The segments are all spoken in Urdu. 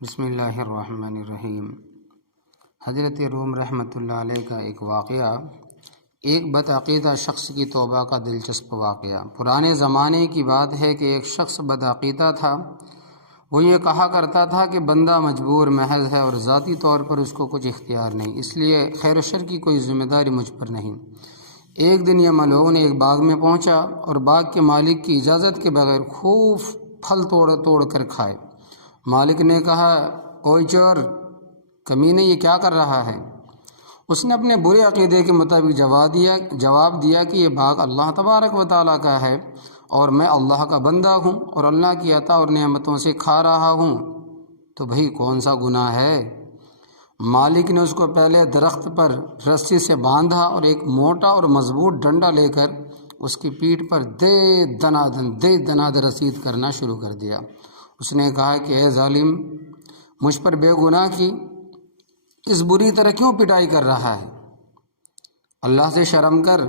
بسم اللہ الرحمن الرحیم۔ حضرت روم رحمۃ اللہ علیہ کا ایک واقعہ، ایک بدعقیدہ شخص کی توبہ کا دلچسپ واقعہ۔ پرانے زمانے کی بات ہے کہ ایک شخص بدعقیدہ تھا۔ وہ یہ کہا کرتا تھا کہ بندہ مجبور محض ہے اور ذاتی طور پر اس کو کچھ اختیار نہیں، اس لیے خیر و شر کی کوئی ذمہ داری مجھ پر نہیں۔ ایک دن یہ لوگوں نے ایک باغ میں پہنچا اور باغ کے مالک کی اجازت کے بغیر خوب پھل توڑ کر کھائے۔ مالک نے کہا، اوئے چور کمینے، یہ کیا کر رہا ہے؟ اس نے اپنے برے عقیدے کے مطابق جواب دیا کہ یہ باغ اللہ تبارک و تعالیٰ کا ہے اور میں اللہ کا بندہ ہوں اور اللہ کی عطا اور نعمتوں سے کھا رہا ہوں، تو بھئی کون سا گناہ ہے؟ مالک نے اس کو پہلے درخت پر رسی سے باندھا اور ایک موٹا اور مضبوط ڈنڈا لے کر اس کی پیٹھ پر دے دناد رسید کرنا شروع کر دیا۔ اس نے کہا کہ اے ظالم، مجھ پر بے گناہ کی اس بری طرح کیوں پٹائی کر رہا ہے؟ اللہ سے شرم کر۔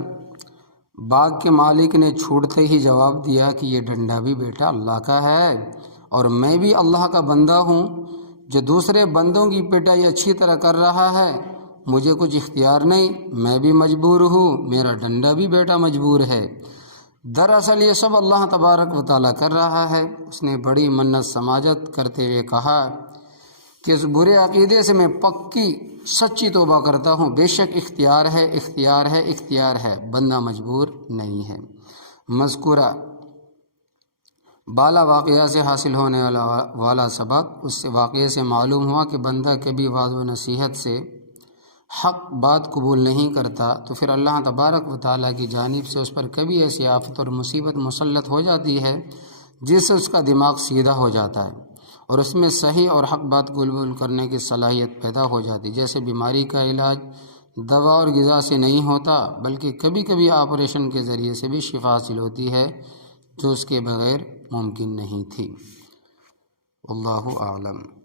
باغ کے مالک نے چھوڑتے ہی جواب دیا کہ یہ ڈنڈا بھی بیٹا اللہ کا ہے اور میں بھی اللہ کا بندہ ہوں۔ جو دوسرے بندوں کی پٹائی اچھی طرح کر رہا ہے، مجھے کچھ اختیار نہیں، میں بھی مجبور ہوں، میرا ڈنڈا بھی بیٹا مجبور ہے۔ دراصل یہ سب اللہ تبارک و تعالیٰ کر رہا ہے۔ اس نے بڑی منت سماجت کرتے ہوئے کہا کہ اس برے عقیدے سے میں پکی سچی توبہ کرتا ہوں۔ بے شک اختیار ہے، بندہ مجبور نہیں ہے۔ مذکورہ بالا واقعہ سے حاصل ہونے والا سبق، اس واقعے سے معلوم ہوا کہ بندہ کبھی وعظ و نصیحت سے حق بات قبول نہیں کرتا تو پھر اللہ تبارک و تعالیٰ کی جانب سے اس پر کبھی ایسی آفت اور مصیبت مسلط ہو جاتی ہے جس سے اس کا دماغ سیدھا ہو جاتا ہے اور اس میں صحیح اور حق بات قبول کرنے کی صلاحیت پیدا ہو جاتی ہے۔ جیسے بیماری کا علاج دوا اور غذا سے نہیں ہوتا، بلکہ کبھی کبھی آپریشن کے ذریعے سے بھی شفا حاصل ہوتی ہے جو اس کے بغیر ممکن نہیں تھی۔ اللہ اعلم۔